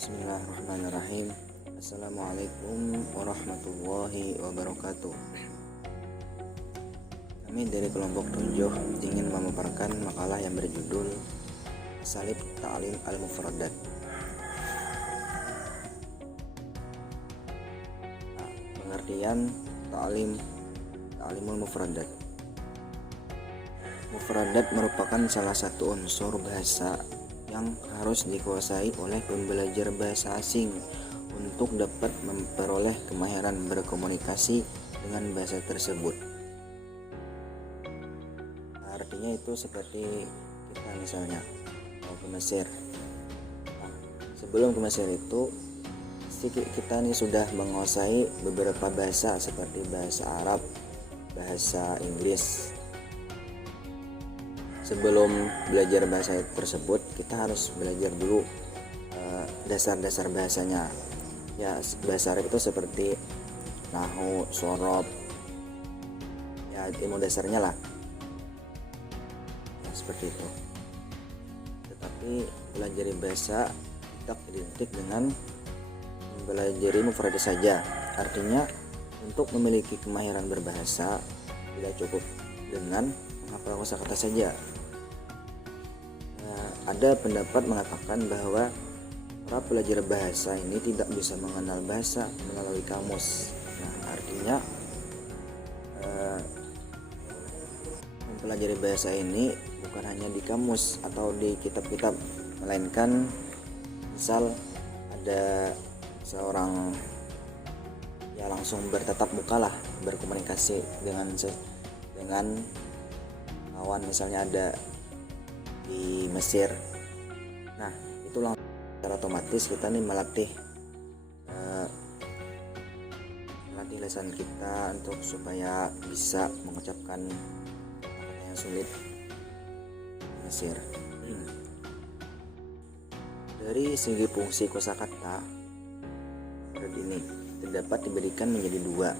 Bismillahirrahmanirrahim. Assalamualaikum warahmatullahi wabarakatuh. Kami dari kelompok 7 ingin memaparkan makalah yang berjudul Asalib Ta'lim al-Mufradat. Pengertian Ta'limul Mufradat. Mufradat merupakan salah satu unsur bahasa yang harus dikuasai oleh pembelajar bahasa asing untuk dapat memperoleh kemahiran berkomunikasi dengan bahasa tersebut. Artinya itu seperti kita misalnya mau ke Mesir. Sebelum ke Mesir itu kita nih sudah menguasai beberapa bahasa seperti bahasa Arab, bahasa Inggris. Sebelum belajar bahasa tersebut, kita harus belajar dulu dasar-dasar bahasanya. Ya, bahasa Arab itu seperti nahwu, shorob, ya ilmu dasarnya lah. Ya, seperti itu. Tetapi pelajari bahasa tidak identik dengan mempelajari mufradat saja. Artinya, untuk memiliki kemahiran berbahasa tidak cukup dengan menghafal kosakata saja. Ada pendapat mengatakan bahwa para pelajar bahasa ini tidak bisa mengenal bahasa melalui kamus. Artinya mempelajari bahasa ini bukan hanya di kamus atau di kitab-kitab, melainkan misal ada seorang ya langsung bertatap muka lah, berkomunikasi dengan kawan, misalnya ada di Mesir. Nah, itu langsung secara otomatis kita nih melatih lisan kita untuk supaya bisa mengucapkan kata yang sulit di Mesir. Dari segi fungsi kosakata ini terdapat diberikan menjadi dua,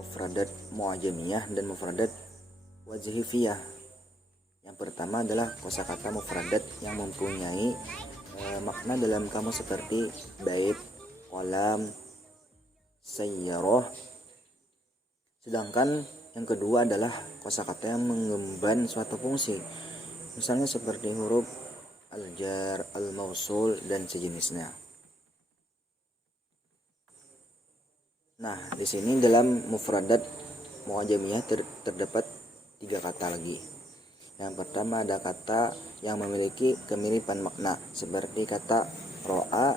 mufradat mu'jamiyah dan mufradat wajhifiyah. Yang pertama adalah kosakata mufradat yang mempunyai makna dalam kamus seperti bait, kolam, sayyarah. Sedangkan yang kedua adalah kosakata yang mengemban suatu fungsi, misalnya seperti huruf al-jar, al-mausul dan sejenisnya. Nah, di sini dalam mufradat mu'jamiyah terdapat 3 kata lagi. Yang pertama ada kata yang memiliki kemiripan makna seperti kata ro'a,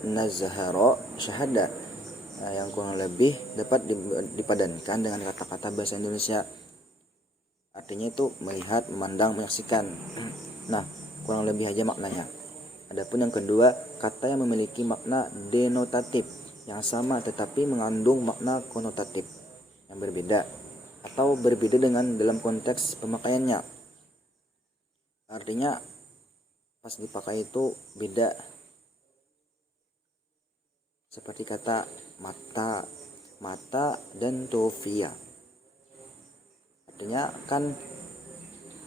nazhara, syahada. Yang kurang lebih dapat dipadankan dengan kata-kata bahasa Indonesia. Artinya itu melihat, memandang, menyaksikan. Nah, kurang lebih aja maknanya. Adapun yang kedua, kata yang memiliki makna denotatif yang sama tetapi mengandung makna konotatif yang berbeda atau berbeda dengan dalam konteks pemakaiannya. Artinya pas dipakai itu beda. Seperti kata mata dan tofia. Artinya kan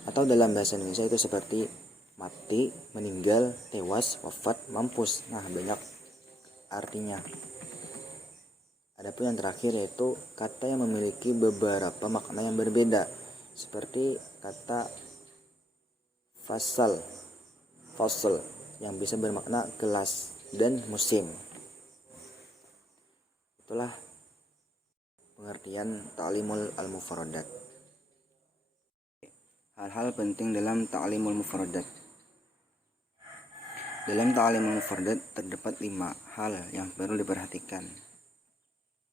atau dalam bahasa Indonesia itu seperti mati, meninggal, tewas, wafat, mampus. Nah, banyak artinya. Adapun yang terakhir yaitu kata yang memiliki beberapa makna yang berbeda seperti kata fasal yang bisa bermakna kelas dan musim. Itulah pengertian ta'limul al-mufradat. Hal-hal penting dalam ta'limul mufradat. Dalam ta'limul mufradat terdapat 5 hal yang perlu diperhatikan.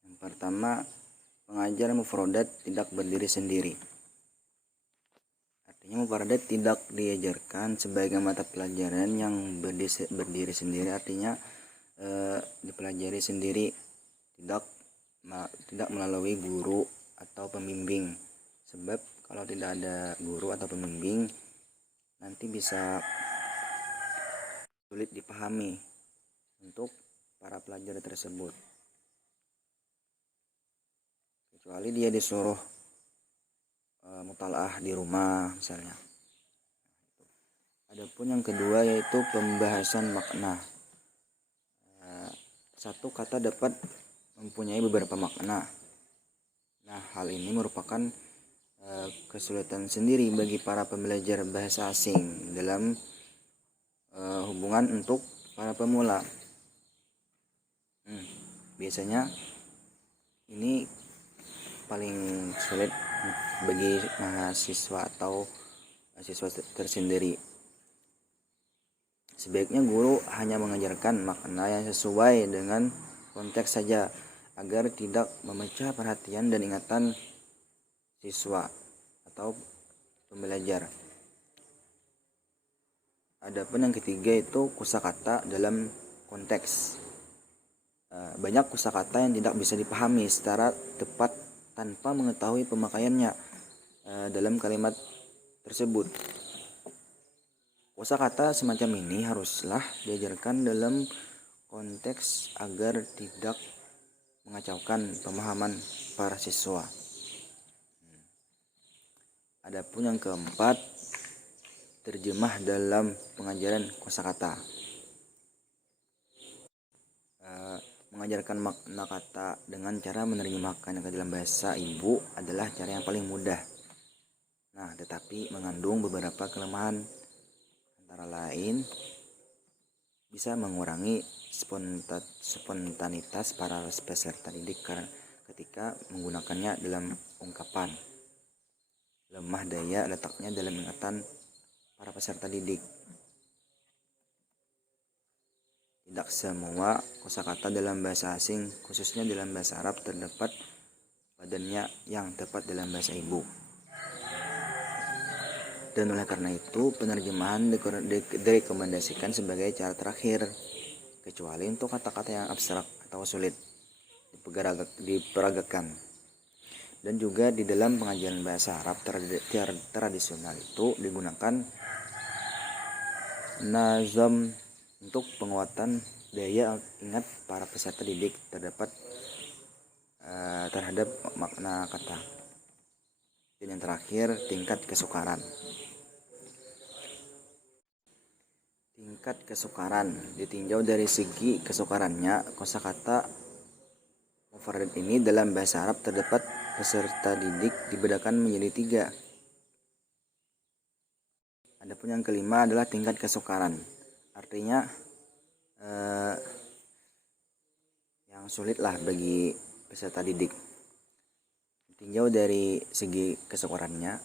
Yang pertama, pengajar mufradat tidak berdiri sendiri. Artinya mufradat tidak diajarkan sebagai mata pelajaran yang berdiri sendiri, artinya dipelajari sendiri, tidak melalui guru atau pembimbing. Sebab kalau tidak ada guru atau pembimbing nanti bisa sulit dipahami untuk para pelajar tersebut. Kecuali dia disuruh mutalaah di rumah misalnya. Adapun yang kedua yaitu pembahasan makna. satu kata dapat mempunyai beberapa makna. Nah, hal ini merupakan kesulitan sendiri bagi para pembelajar bahasa asing dalam hubungan untuk para pemula. Biasanya ini paling sulit bagi mahasiswa atau siswa tersendiri. Sebaiknya guru hanya mengajarkan makna yang sesuai dengan konteks saja agar tidak memecah perhatian dan ingatan siswa atau pembelajar. Adapun yang ketiga itu kosakata dalam konteks. Banyak kosakata yang tidak bisa dipahami secara tepat tanpa mengetahui pemakaiannya dalam kalimat tersebut. Kosakata semacam ini haruslah diajarkan dalam konteks agar tidak mengacaukan pemahaman para siswa. Adapun yang keempat, terjemah dalam pengajaran kosakata. Mengajarkan makna kata dengan cara menerjemahkan ke dalam bahasa ibu adalah cara yang paling mudah. Nah, tetapi mengandung beberapa kelemahan, antara lain bisa mengurangi spontanitas para peserta didik ketika menggunakannya dalam ungkapan. Lemah daya letaknya dalam ingatan para peserta didik. Tidak semua kosakata dalam bahasa asing, khususnya dalam bahasa Arab, terdapat padannya yang tepat dalam bahasa ibu. Dan oleh karena itu, penerjemahan direkomendasikan sebagai cara terakhir, kecuali untuk kata-kata yang abstrak atau sulit diperagakan. Dan juga di dalam pengajaran bahasa Arab tradisional itu digunakan nazam untuk penguatan daya ingat para peserta didik terhadap makna kata. Dan yang terakhir, tingkat kesukaran. Tingkat kesukaran ditinjau dari segi kesukarannya. Kosakata mufradat ini dalam bahasa Arab terdapat peserta didik dibedakan menjadi 3. Adapun yang kelima adalah tingkat kesukaran. Artinya yang sulit lah bagi peserta didik. Ditinjau dari segi kesukarannya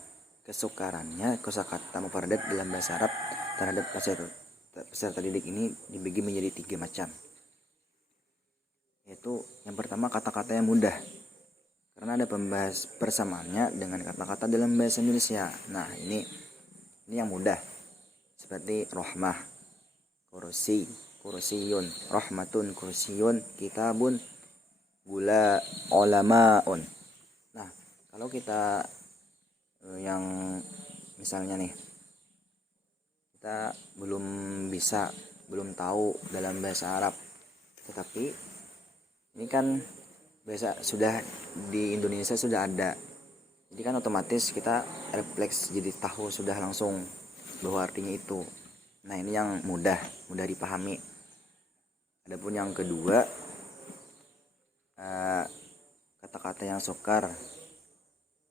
kosakata mufradat dalam bahasa Arab terhadap peserta didik ini dibagi menjadi 3 macam. Yaitu yang pertama, kata-kata yang mudah, karena ada persamaannya dengan kata-kata dalam bahasa Indonesia. Nah, ini yang mudah, seperti rahmah, kursiyun, rahmatun, kursiyun, kitabun, gula, ulamaun. Nah, kalau kita yang misalnya nih, kita belum tahu dalam bahasa Arab, tetapi ini kan bahasa sudah di Indonesia sudah ada, jadi kan otomatis kita refleks jadi tahu sudah langsung bahwa artinya itu. Nah, ini yang mudah dipahami. Adapun yang kedua, kata-kata yang sukar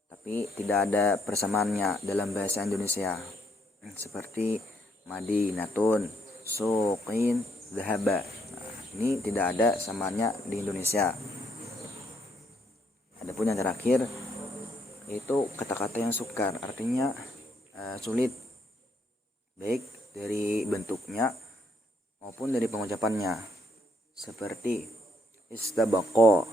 tapi tidak ada persamaannya dalam bahasa Indonesia, seperti madinatun, suqin, dhahaba. Nah, ini tidak ada samaannya di Indonesia. Adapun yang terakhir yaitu kata-kata yang sukar, artinya sulit, baik dari bentuknya maupun dari pengucapannya, seperti istabaqo,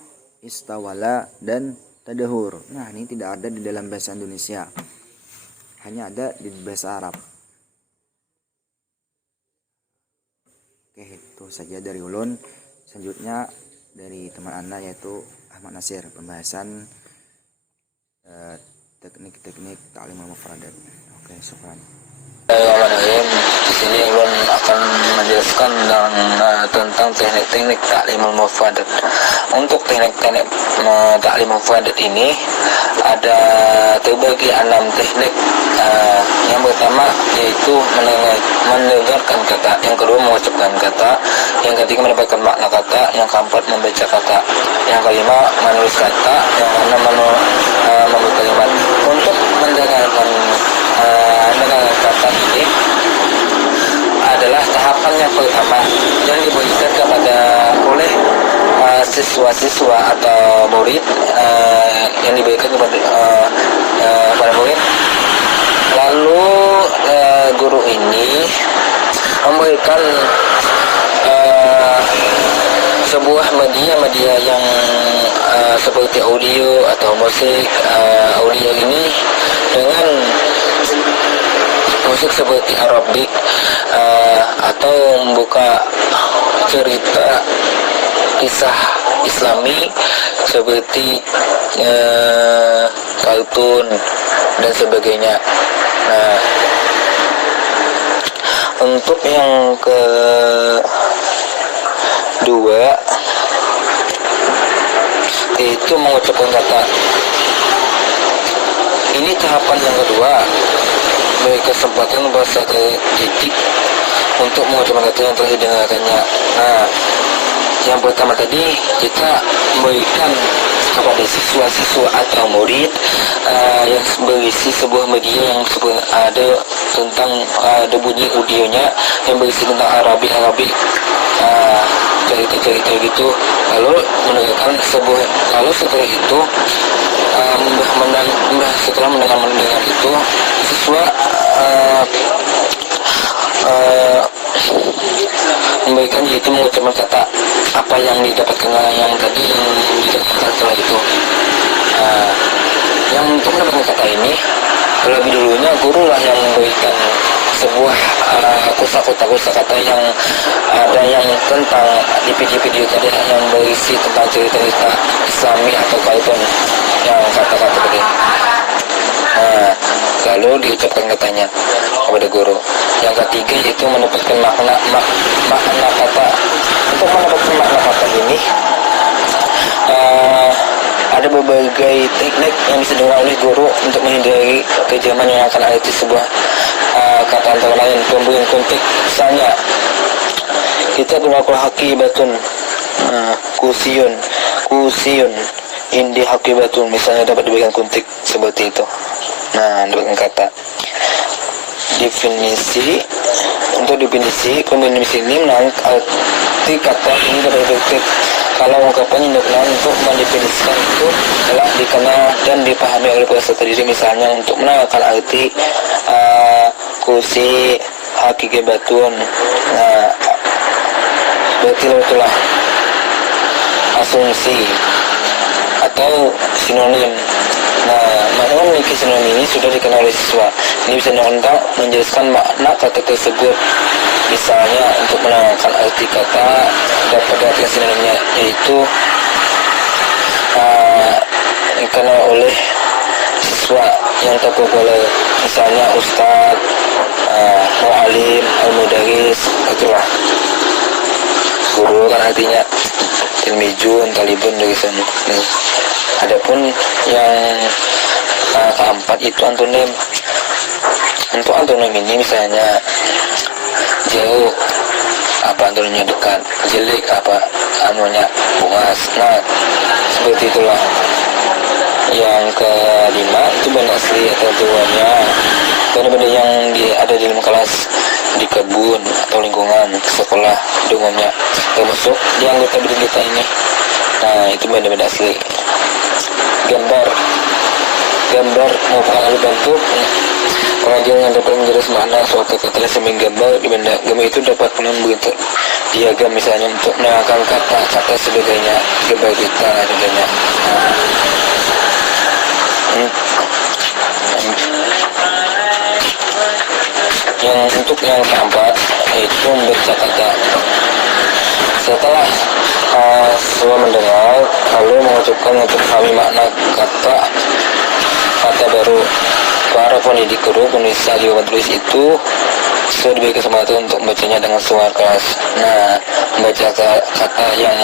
istawala, dan tadahur. Nah, ini tidak ada di dalam bahasa Indonesia, hanya ada di bahasa Arab. Oke, itu saja dari ulun. Selanjutnya dari teman Anda yaitu Ahmad Nasir, pembahasan teknik-teknik ta'lim al-mufradat. Oke, syukran. Di sini ulun akan menjelaskan tentang teknik-teknik ta'lim al-mufradat. Untuk teknik-teknik ta'lim al-mufradat ini ada terbagi 6 teknik. Yang pertama yaitu mendengarkan kata, yang kedua mengucapkan kata, yang ketiga mendapatkan makna kata, yang keempat membaca kata, yang kelima menulis kata, yang keenam membuat kalimat. Untuk mendengarkan kata ini adalah tahapan yang pertama yang diberikan kepada oleh siswa-siswa atau murid, yang diberikan kepada murid. Lalu guru ini memberikan sebuah media yang seperti audio atau musik. Audio ini dengan musik seperti Arabik, atau membuka cerita kisah Islami seperti kartun dan sebagainya. Nah, untuk yang kedua itu mengucapkan kata. Ini tahapan yang kedua, beri kesempatan bahasa didik untuk mengucapkan kata yang telah didengarkannya. Nah, yang pertama tadi kita memberikan kepada siswa-siswa atau murid yang berisi sebuah media yang ada tentang ada bunyi audionya yang berisi tentang Arabik, cerita-cerita gitu. Lalu mendengarkan lalu setelah itu setelah mendengar itu, siswa memberikan yaitu mengucapkan kata apa yang didapatkan yang tadi yang didapatkan setelah itu. Yang untuk mendapatkan kata ini, terlebih dulunya guru lah yang memberikan sebuah kosakata yang ada yang tentang di video tadi yang berisi tentang cerita-cerita Islami atau kartun yang kata-kata tadi. Lalu diucapkan katanya kepada guru. Yang ketiga yaitu mendapatkan makna kata. Untuk mendapatkan makna kata ini ada berbagai teknik yang bisa digunakan oleh guru untuk menghindari kejaman yang akan ada di sebuah kata antara lain pemberian kontek. Misalnya kita gunakan hakibatun, kusiyun indi hakibatun, misalnya dapat diberikan kontek seperti itu. Nah, diberikan kata. Untuk definisi ini menangkap arti kata ini dapat efektif kalau ungkapan yang digunakan untuk mendefinisikan itu telah dikenal dan dipahami oleh peserta didik. Misalnya untuk menangkap arti kursi hakibatun, nah berarti itulah asumsi atau sinonim. Nah, makna memiliki sinonim ini sudah dikenal oleh siswa. Ini bisa untuk menjelaskan makna kata tersebut. Misalnya untuk menerangkan arti kata dapat diartikan sinonimnya, yaitu dikenal oleh siswa yang terpopuler. Misalnya ustaz, mu'alim, al-mudaris, itulah. Guru kan artinya tilmijun, talibun dari sana. Adapun yang keempat itu antonim. Untuk antonim ini misalnya jauh, apa antonimnya dekat, jelek, apa anunya bungas. Nah, seperti itulah. Yang kelima itu benda asli atau tuannya, benda-benda yang ada di dalam kelas, di kebun atau lingkungan sekolah di umumnya, termasuk di anggota bidik kita ini. Nah, itu benda-benda asli. Gambar merupakan alat bantu pengajian yang dapat menjelaskan makna suatu kata sebagai gambar. Di benda gambar itu dapat membentuk diagram misalnya untuk menerangkan kata-kata sebagainya, gambar kita sebagainya. Yang untuk yang keempat yaitu membaca kata. Setelah semua mendengar lalu mengucapkan untuk kami makna kata baru, para pendidik guru penulis di papan tulis itu sudah diberi kesempatan untuk membacanya dengan suara keras. Nah, membaca kata yang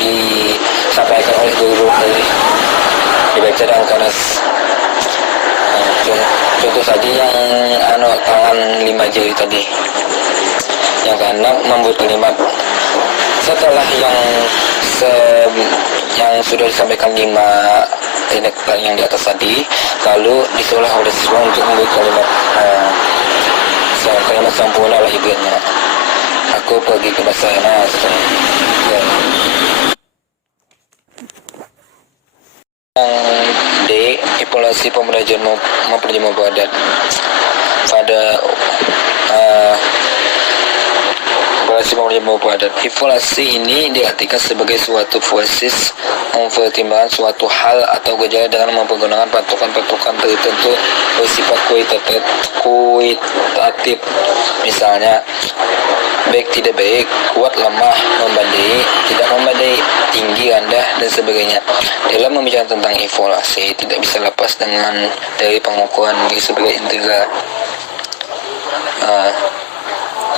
disampaikan oleh guru dibaca dengan keras. Contoh saja yang tangan 5 jari tadi. Yang keenam membuat kalimat. Setelah yang sudah disampaikan 5 teknik yang di atas tadi, lalu disuruh oleh siswa untuk membuat kalimat sempurna lah ibaratnya. Aku pergi ke Basarnas. Ya. Yang D, evaluasi pembelajaran mempelajari padat. Pada evaluasi ini diartikan sebagai suatu proses mempertimbangkan suatu hal atau gejala dengan menggunakan patokan-patokan tertentu bersifat kualitatif. Misalnya, baik tidak baik, kuat lemah, memadai tidak memadai, tinggi rendah dan sebagainya. Dalam membicarakan tentang evaluasi tidak bisa lepas dari pengukuran diri sebagai integral.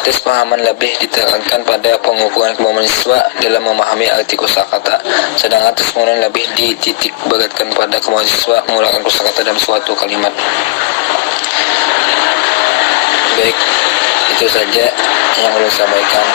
Tes pemahaman lebih ditekankan pada pengukuran kemampuan siswa dalam memahami arti kosakata, sedangkan tes penggunaan lebih dititik beratkan pada kemampuan siswa menggunakan kosakata dalam suatu kalimat. Baik, itu saja yang belum sampaikan.